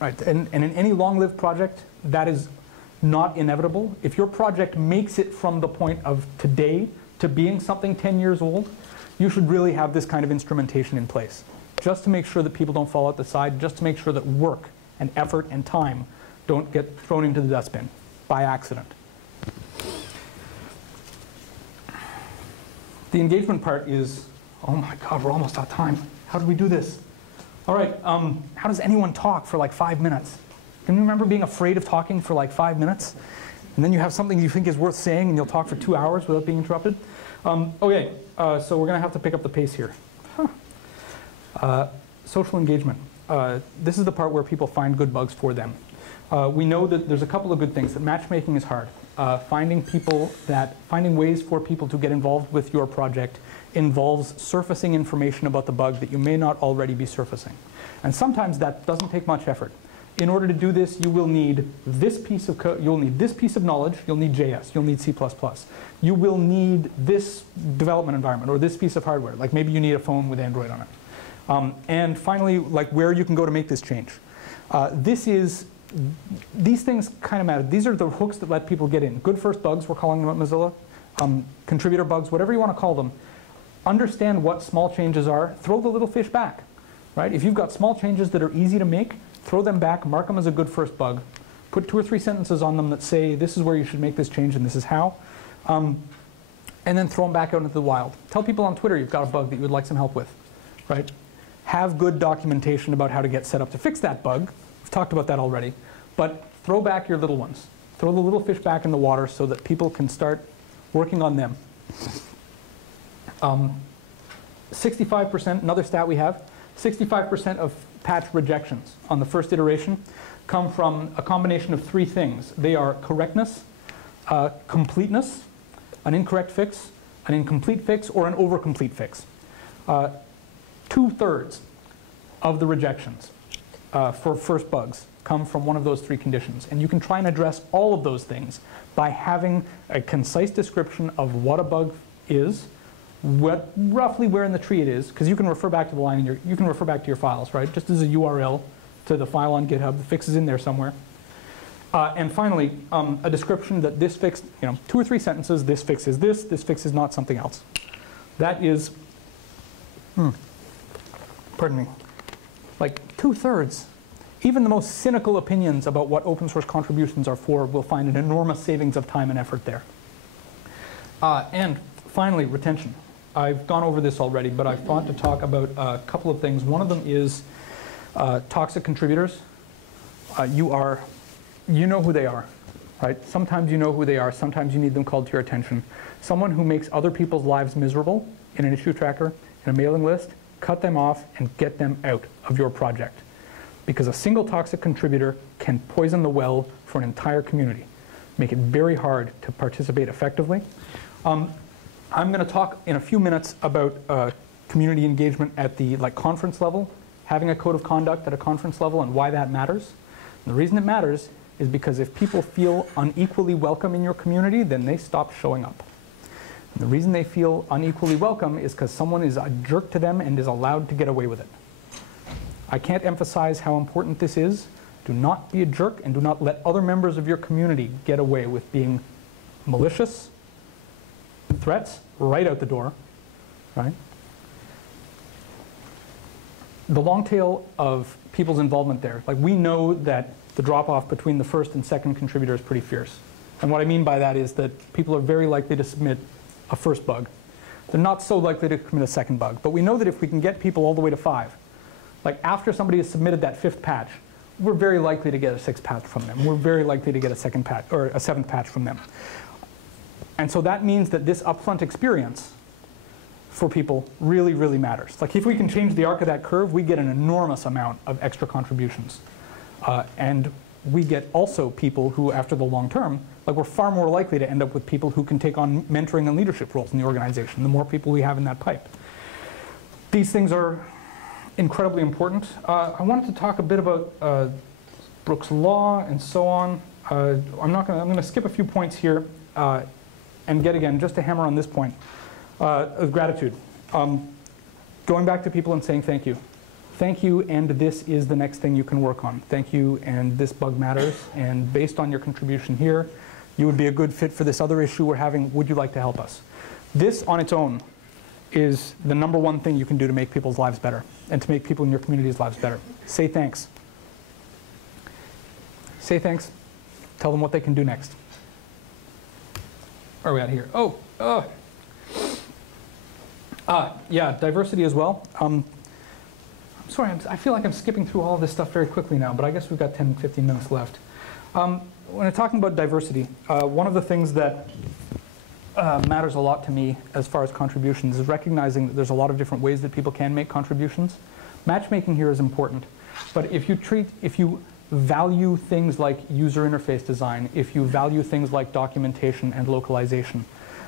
Right, and in any long-lived project, that is not inevitable. If your project makes it from the point of today to being something 10 years old, you should really have this kind of instrumentation in place, just to make sure that people don't fall out the side, just to make sure that work and effort and time don't get thrown into the dustbin by accident. The engagement part is, oh my God, we're almost out of time. How did we do this? All right, how does anyone talk for like 5 minutes? Can you remember being afraid of talking for like 5 minutes? And then you have something you think is worth saying and you'll talk for 2 hours without being interrupted? Okay, so we're gonna have to pick up the pace here. Social engagement. This is the part where people find good bugs for them. We know that there's a couple of good things, that matchmaking is hard. Finding ways for people to get involved with your project involves surfacing information about the bug that you may not already be surfacing. And sometimes that doesn't take much effort. In order to do this, you will need this piece of code, you'll need this piece of knowledge, you'll need JS, you'll need C++. You will need this development environment or this piece of hardware, like maybe you need a phone with Android on it. And finally, like where you can go to make this change. These things kind of matter. These are the hooks that let people get in. Good first bugs, we're calling them at Mozilla. Contributor bugs, whatever you want to call them. Understand what small changes are. Throw the little fish back, right? If you've got small changes that are easy to make, throw them back, mark them as a good first bug. Put 2 or 3 sentences on them that say, this is where you should make this change and this is how. And then throw them back out into the wild. Tell people on Twitter you've got a bug that you would like some help with, right? Have good documentation about how to get set up to fix that bug. We've talked about that already. But throw back your little ones. Throw the little fish back in the water so that people can start working on them. 65%, another stat we have, 65% of patch rejections on the first iteration come from a combination of 3 things. They are correctness, completeness, an incorrect fix, an incomplete fix, or an overcomplete fix. 2/3 of the rejections for first bugs come from one of those three conditions. And you can try and address all of those things by having a concise description of what a bug is, roughly where in the tree it is, because you can refer back to the line you can refer back to your files, right? Just as a URL to the file on GitHub. The fix is in there somewhere. And finally, a description that this fix, 2 or 3 sentences, this fix is this fix is not something else. That is, pardon me, like 2/3. Even the most cynical opinions about what open source contributions are for will find an enormous savings of time and effort there. And finally, retention. I've gone over this already, but I thought to talk about a couple of things. One of them is toxic contributors. You know who they are, right? Sometimes you know who they are. Sometimes you need them called to your attention. Someone who makes other people's lives miserable in an issue tracker, in a mailing list, cut them off and get them out of your project. Because a single toxic contributor can poison the well for an entire community, make it very hard to participate effectively. I'm going to talk in a few minutes about community engagement at the conference level, having a code of conduct at a conference level and why that matters. And the reason it matters is because if people feel unequally welcome in your community, then they stop showing up. And the reason they feel unequally welcome is because someone is a jerk to them and is allowed to get away with it. I can't emphasize how important this is. Do not be a jerk and do not let other members of your community get away with being malicious, threats right out the door, right? The long tail of people's involvement there, we know that the drop-off between the first and second contributor is pretty fierce. And what I mean by that is that people are very likely to submit a first bug. They're not so likely to commit a second bug. But we know that if we can get people all the way to 5, after somebody has submitted that 5th patch, we're very likely to get a 6th patch from them. We're very likely to get a 2nd patch or a 7th patch from them. And so that means that this upfront experience for people really, really matters. If we can change the arc of that curve, we get an enormous amount of extra contributions. And we get also people who, after the long term, we're far more likely to end up with people who can take on mentoring and leadership roles in the organization, the more people we have in that pipe. These things are incredibly important. I wanted to talk a bit about Brooks' Law and so on. I'm going to skip a few points here and get, again, just to hammer on this point, of gratitude. Going back to people and saying thank you. Thank you, and this is the next thing you can work on. Thank you, and this bug matters, and based on your contribution here, you would be a good fit for this other issue we're having. Would you like to help us? This on its own is the #1 thing you can do to make people's lives better and to make people in your community's lives better. Say thanks. Say thanks. Tell them what they can do next. Where are we at here? Yeah, diversity as well. I'm sorry, I feel like I'm skipping through all of this stuff very quickly now, but I guess we've got 10, 15 minutes left. When I'm talking about diversity, one of the things that matters a lot to me as far as contributions is recognizing that there's a lot of different ways that people can make contributions. Matchmaking here is important, but if you value things like user interface design, if you value things like documentation and localization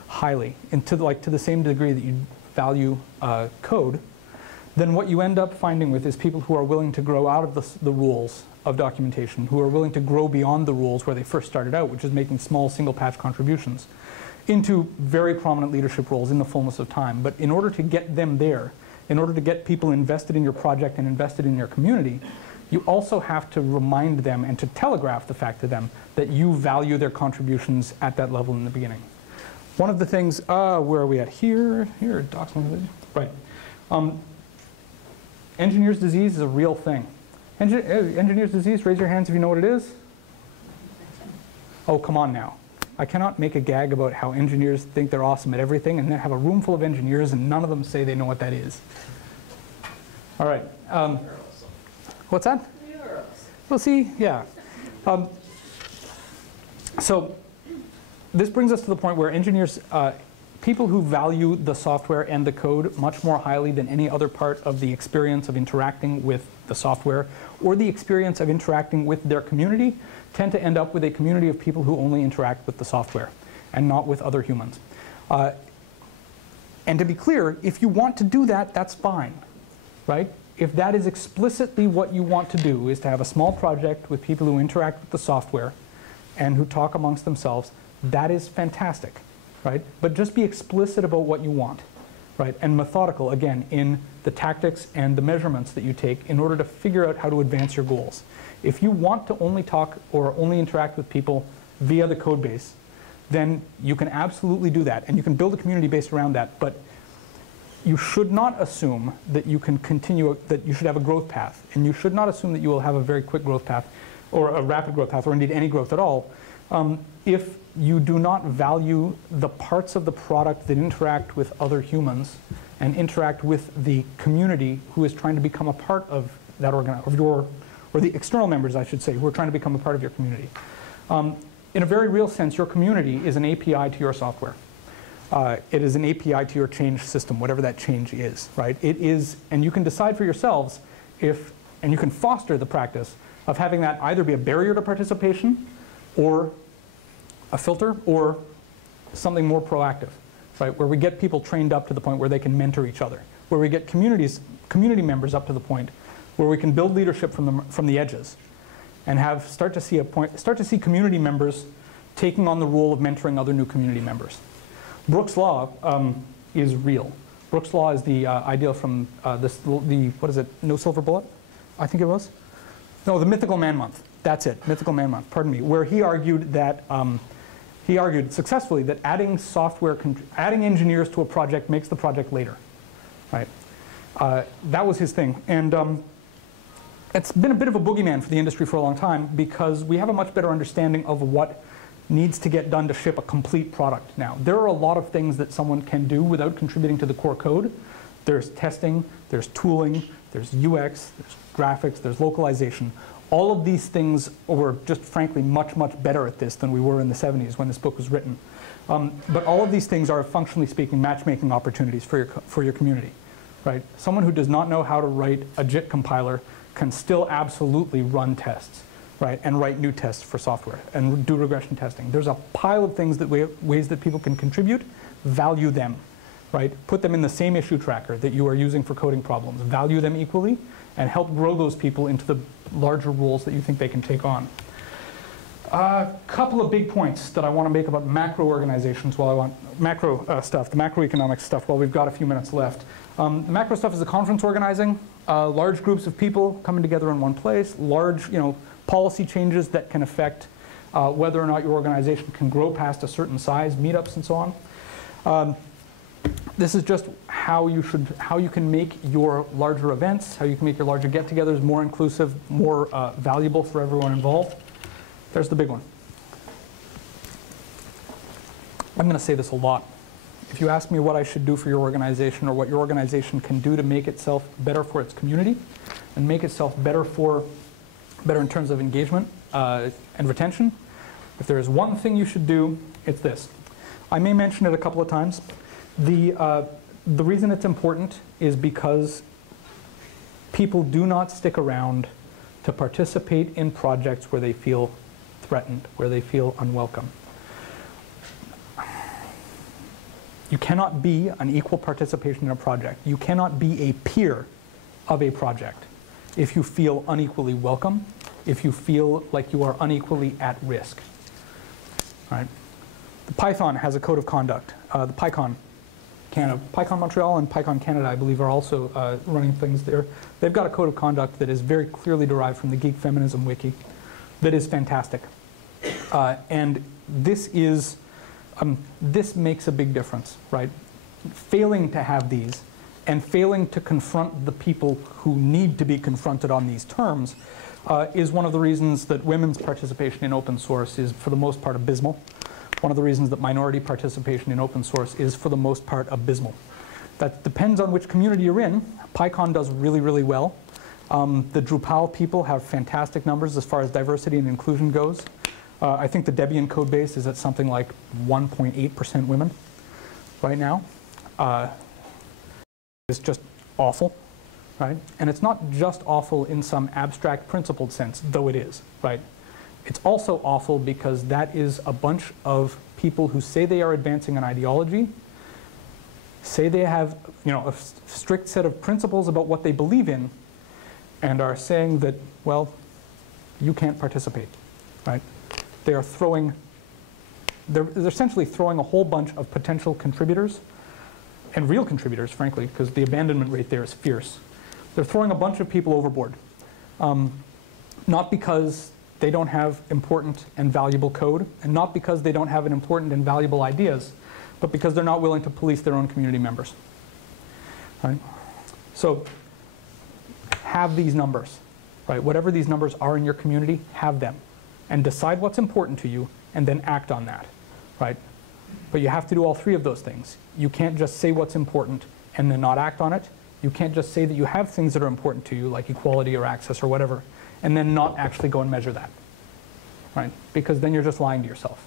highly, and to the same degree that you value code, then what you end up finding with is people who are willing to grow out of the rules of documentation, who are willing to grow beyond the rules where they first started out, which is making small single patch contributions, into very prominent leadership roles in the fullness of time. But in order to get them there, in order to get people invested in your project and invested in your community, you also have to remind them and to telegraph the fact to them that you value their contributions at that level in the beginning. One of the things, where are we at? Here, docs, right. Engineer's disease is a real thing. Engineer's disease, raise your hands if you know what it is. Oh, come on now. I cannot make a gag about how engineers think they're awesome at everything and then have a room full of engineers and none of them say they know what that is. All right. What's that? Well, see, yeah. So this brings us to the point where engineers, people who value the software and the code much more highly than any other part of the experience of interacting with the software or the experience of interacting with their community tend to end up with a community of people who only interact with the software and not with other humans. And to be clear, if you want to do that, that's fine, right? if that is explicitly what you want to do, is to have a small project with people who interact with the software and who talk amongst themselves, that is fantastic, right? But just be explicit about what you want, right? And methodical, again, in the tactics and the measurements that you take in order to figure out how to advance your goals. If you want to only talk or only interact with people via the code base, then you can absolutely do that, and you can build a community based around that, but you should not assume that you can continue, that you should have a growth path, and you should not assume that you will have a very quick growth path, or a rapid growth path, or indeed any growth at all, if you do not value the parts of the product that interact with other humans and interact with the community who is trying to become a part of that or the external members, I should say, who are trying to become a part of your community. In a very real sense, your community is an API to your software. It is an API to your change system, whatever that change is, right? It is, and you can decide for yourselves if, and you can foster the practice of having that either be a barrier to participation or a filter or something more proactive, right? Where we get people trained up to the point where they can mentor each other, where we get community members up to the point where we can build leadership from the edges and start to see community members taking on the role of mentoring other new community members. Brooks' Law is real. Brooks' Law is the ideal from what is it, No Silver Bullet, I think it was? No, the Mythical Man Month. That's it, Mythical Man Month, pardon me, where he argued that, he argued successfully that adding engineers to a project makes the project later, right? That was his thing. And it's been a bit of a boogeyman for the industry for a long time because we have a much better understanding of what needs to get done to ship a complete product now. There are a lot of things that someone can do without contributing to the core code. There's testing, there's tooling, there's UX, there's graphics, there's localization. All of these things were just frankly much, much better at this than we were in the 70s when this book was written. But all of these things are, functionally speaking, matchmaking opportunities for your community, right? Someone who does not know how to write a JIT compiler can still absolutely run tests, right, and write new tests for software and do regression testing. There's a pile of things ways that people can contribute. Value them, right? Put them in the same issue tracker that you are using for coding problems. Value them equally and help grow those people into the larger roles that you think they can take on. A couple of big points that I want to make about macro organizations the macroeconomic stuff while we've got a few minutes left. The macro stuff is the conference organizing, large groups of people coming together in one place, large, policy changes that can affect whether or not your organization can grow past a certain size, meetups and so on. This is just how you can make your larger events, how you can make your larger get-togethers more inclusive, more valuable for everyone involved. There's the big one. I'm going to say this a lot. If you ask me what I should do for your organization or what your organization can do to make itself better for its community and make itself better in terms of engagement and retention, if there is one thing you should do, it's this. I may mention it a couple of times. The reason it's important is because people do not stick around to participate in projects where they feel threatened, where they feel unwelcome. You cannot be an equal participation in a project. You cannot be a peer of a project if you feel unequally welcome, if you feel like you are unequally at risk. All right? The Python has a code of conduct. The PyCon Montreal and PyCon Canada, I believe, are also running things there. They've got a code of conduct that is very clearly derived from the Geek Feminism Wiki that is fantastic. And this makes a big difference, right? Failing to have these and failing to confront the people who need to be confronted on these terms is one of the reasons that women's participation in open source is, for the most part, abysmal. One of the reasons that minority participation in open source is, for the most part, abysmal. That depends on which community you're in. PyCon does really, really well. The Drupal people have fantastic numbers as far as diversity and inclusion goes. I think the Debian code base is at something like 1.8% women right now. It's just awful, right? And it's not just awful in some abstract principled sense, though it is, right? It's also awful because that is a bunch of people who say they are advancing an ideology, say they have a strict set of principles about what they believe in, and are saying that, well, you can't participate, right? They are throwing, they're essentially throwing a whole bunch of potential contributors, and real contributors, frankly, because the abandonment rate there is fierce. They're throwing a bunch of people overboard, not because they don't have important and valuable code, and not because they don't have an important and valuable ideas, but because they're not willing to police their own community members. Right? So have these numbers, right? Whatever these numbers are in your community, have them, and decide what's important to you, and then act on that, right? But you have to do all three of those things. You can't just say what's important and then not act on it. You can't just say that you have things that are important to you, like equality or access or whatever, and then not actually go and measure that, right? Because then you're just lying to yourself.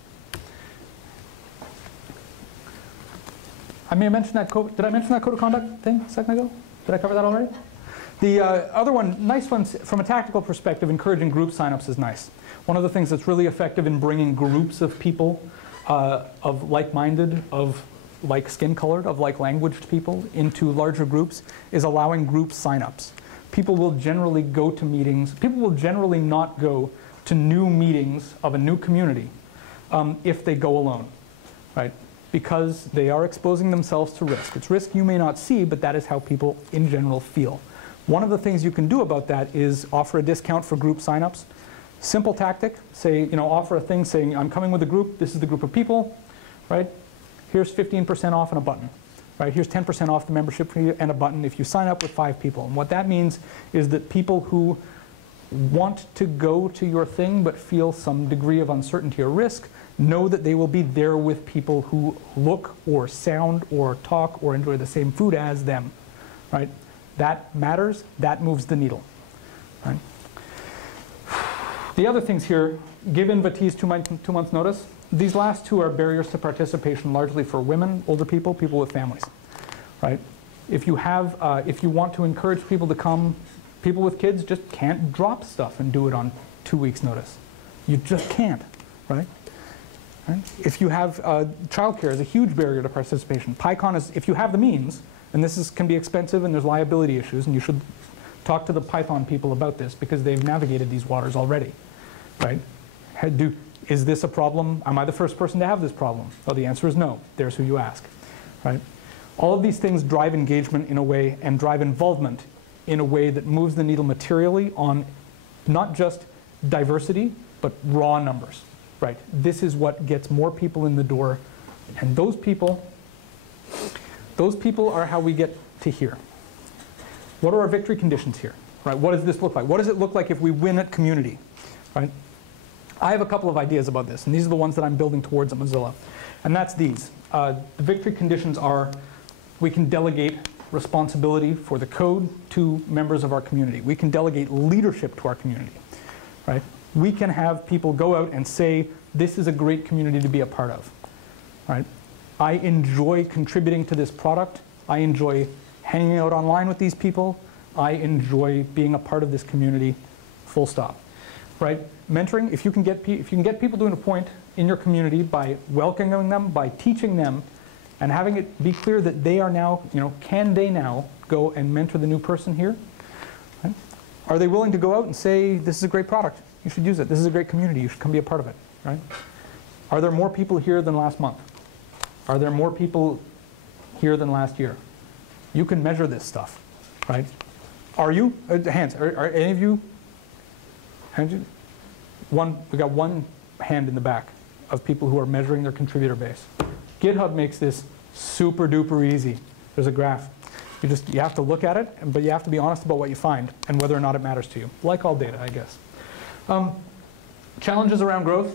I may have mentioned that code. Did I mention that code of conduct thing a second ago? Did I cover that already? The other one, nice ones, from a tactical perspective, encouraging group signups is nice. One of the things that's really effective in bringing groups of people, of like-minded, of like skin-colored, of like-languaged people into larger groups is allowing group signups. People will generally go to meetings. People will generally not go to new meetings of a new community if they go alone, right? Because they are exposing themselves to risk. It's risk you may not see, but that is how people in general feel. One of the things you can do about that is offer a discount for group signups. Simple tactic, say, offer a thing saying, I'm coming with a group, this is the group of people, right? Here's 15% off and a button, right? Here's 10% off the membership fee and a button if you sign up with 5 people. And what that means is that people who want to go to your thing but feel some degree of uncertainty or risk know that they will be there with people who look or sound or talk or enjoy the same food as them, right? That matters, that moves the needle, right? The other things here, give invitees 2 months notice. These last two are barriers to participation largely for women, older people, people with families, right? If you want to encourage people to come, people with kids just can't drop stuff and do it on 2 weeks notice. You just can't, right? Right? If you have childcare is a huge barrier to participation. PyCon is, if you have the means, and this can be expensive and there's liability issues, and you should talk to the Python people about this because they've navigated these waters already, right? Is this a problem? Am I the first person to have this problem? Well, the answer is no. There's who you ask, right? All of these things drive engagement in a way and drive involvement in a way that moves the needle materially on not just diversity, but raw numbers. Right. This is what gets more people in the door, and those people are how we get to here. What are our victory conditions here? Right. What does this look like? What does it look like if we win at community? Right. I have a couple of ideas about this, and these are the ones that I'm building towards at Mozilla, and that's these. The victory conditions are: we can delegate responsibility for the code to members of our community. We can delegate leadership to our community. Right. We can have people go out and say, this is a great community to be a part of, right? I enjoy contributing to this product. I enjoy hanging out online with these people. I enjoy being a part of this community, full stop, right? Mentoring, if you can get people to a point in your community by welcoming them, by teaching them, and having it be clear that they are now, can they now go and mentor the new person here? Right? Are they willing to go out and say, this is a great product? You should use it. This is a great community. You should come be a part of it, right? Are there more people here than last month? Are there more people here than last year? You can measure this stuff, right? Are you? Hands. Are any of you? We got one hand in the back of people who are measuring their contributor base. GitHub makes this super duper easy. There's a graph. You have to look at it, but you have to be honest about what you find and whether or not it matters to you. Like all data, I guess. Challenges around growth.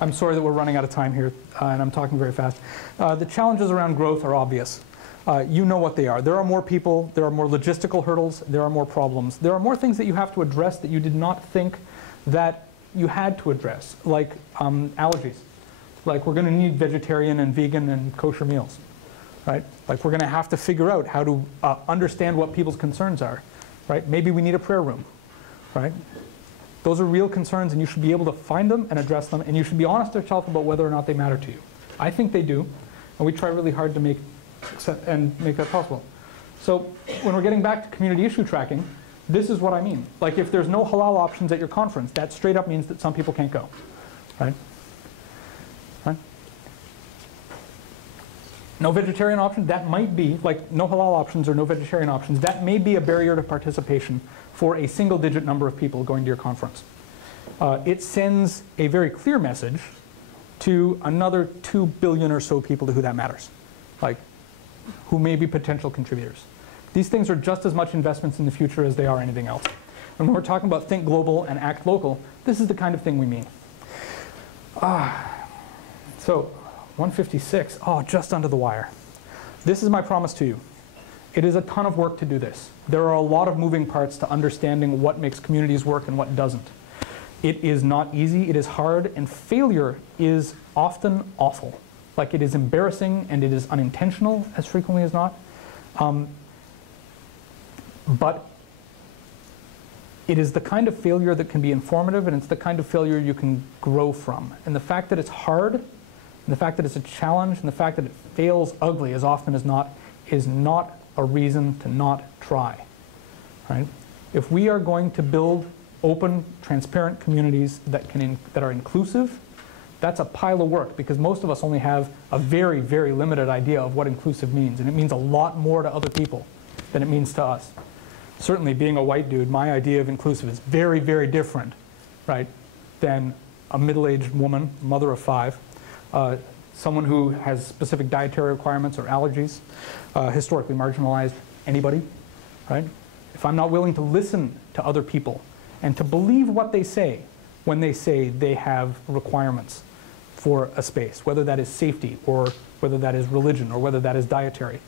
I'm sorry that we're running out of time here, and I'm talking very fast. The challenges around growth are obvious. You know what they are. There are more people, there are more logistical hurdles, there are more problems. There are more things that you have to address that you did not think that you had to address, like allergies. Like we're going to need vegetarian and vegan and kosher meals, right? Like we're going to have to figure out how to understand what people's concerns are, right? Maybe we need a prayer room, right? Those are real concerns, and you should be able to find them and address them, and you should be honest with yourself about whether or not they matter to you. I think they do, and we try really hard to make that possible. So when we're getting back to community issue tracking, This is what I mean. Like if there's no halal options at your conference, that straight up means that some people can't go, right? Right? No vegetarian options, that might be, like no halal options or no vegetarian options, that may be a barrier to participation for a single digit number of people going to your conference. It sends a very clear message to another 2 billion or so people to who that matters, like who may be potential contributors. These things are just as much investments in the future as they are anything else. And when we're talking about think global and act local, this is the kind of thing we mean. So 156, just under the wire. This is my promise to you. It is a ton of work to do this. There are a lot of moving parts to understanding what makes communities work and what doesn't. It is not easy, it is hard, and failure is often awful. Like it is embarrassing and it is unintentional as frequently as not. But it is the kind of failure that can be informative, and it's the kind of failure you can grow from. And the fact that it's hard, and the fact that it's a challenge, and the fact that it fails ugly as often as not, is not a reason to not try. Right? If we are going to build open, transparent communities that are inclusive, that's a pile of work, because most of us only have a very, very limited idea of what inclusive means, and it means a lot more to other people than it means to us. Certainly, being a white dude, my idea of inclusive is very, very different, right, than a middle-aged woman, mother of 5, someone who has specific dietary requirements or allergies, historically marginalized, anybody, right? If I'm not willing to listen to other people and to believe what they say when they say they have requirements for a space, whether that is safety or whether that is religion or whether that is dietary.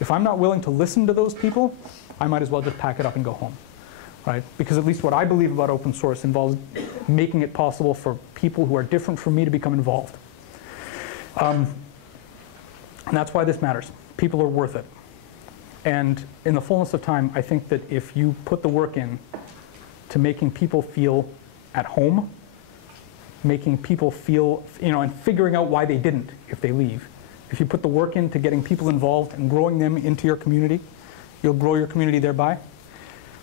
If I'm not willing to listen to those people, I might as well just pack it up and go home, right? Because at least what I believe about open source involves making it possible for people who are different from me to become involved. And that's why this matters. People are worth it. And in the fullness of time, I think that if you put the work in to making people feel at home, making people feel, and figuring out why they didn't if they leave. If you put the work into getting people involved and growing them into your community, you'll grow your community thereby.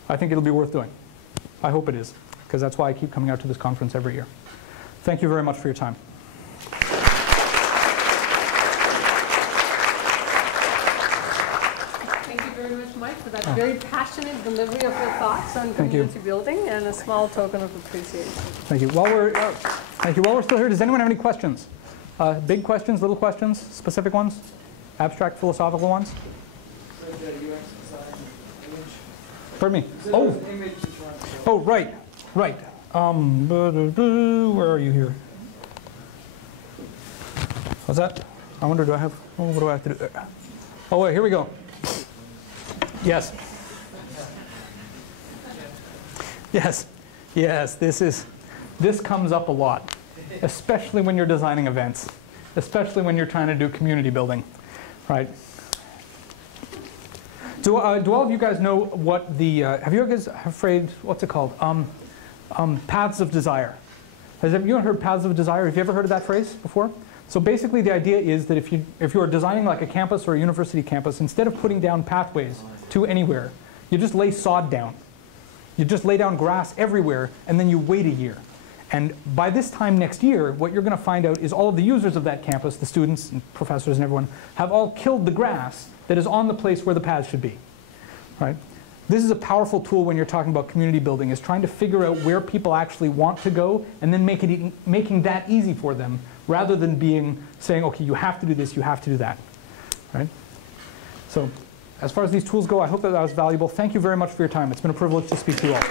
I think it'll be worth doing. I hope it is, because that's why I keep coming out to this conference every year. Thank you very much for your time. For that very passionate delivery of your thoughts on community building, and a small token of appreciation. Thank you. While we're still here, does anyone have any questions? Big questions, little questions, specific ones, abstract philosophical ones? Pardon me. Oh, right. Where are you here? What's that? I wonder, what do I have to do? Oh, wait, here we go. Yes. Yes, this comes up a lot, especially when you're designing events, especially when you're trying to do community building, right? Do all of you guys know what the, have you guys heard, what's it called? Paths of desire. Has anyone heard paths of desire? Have you ever heard of that phrase before? So basically the idea is that if you are designing like a campus or a university campus, instead of putting down pathways to anywhere, you just lay sod down. You just lay down grass everywhere, and then you wait a year. And by this time next year, what you're going to find out is all of the users of that campus, the students and professors and everyone, have all killed the grass that is on the place where the paths should be. Right? This is a powerful tool when you're talking about community building, is trying to figure out where people actually want to go and then making that easy for them, rather than saying, okay, you have to do this, you have to do that. Right? So as far as these tools go, I hope that was valuable. Thank you very much for your time. It's been a privilege to speak to you all.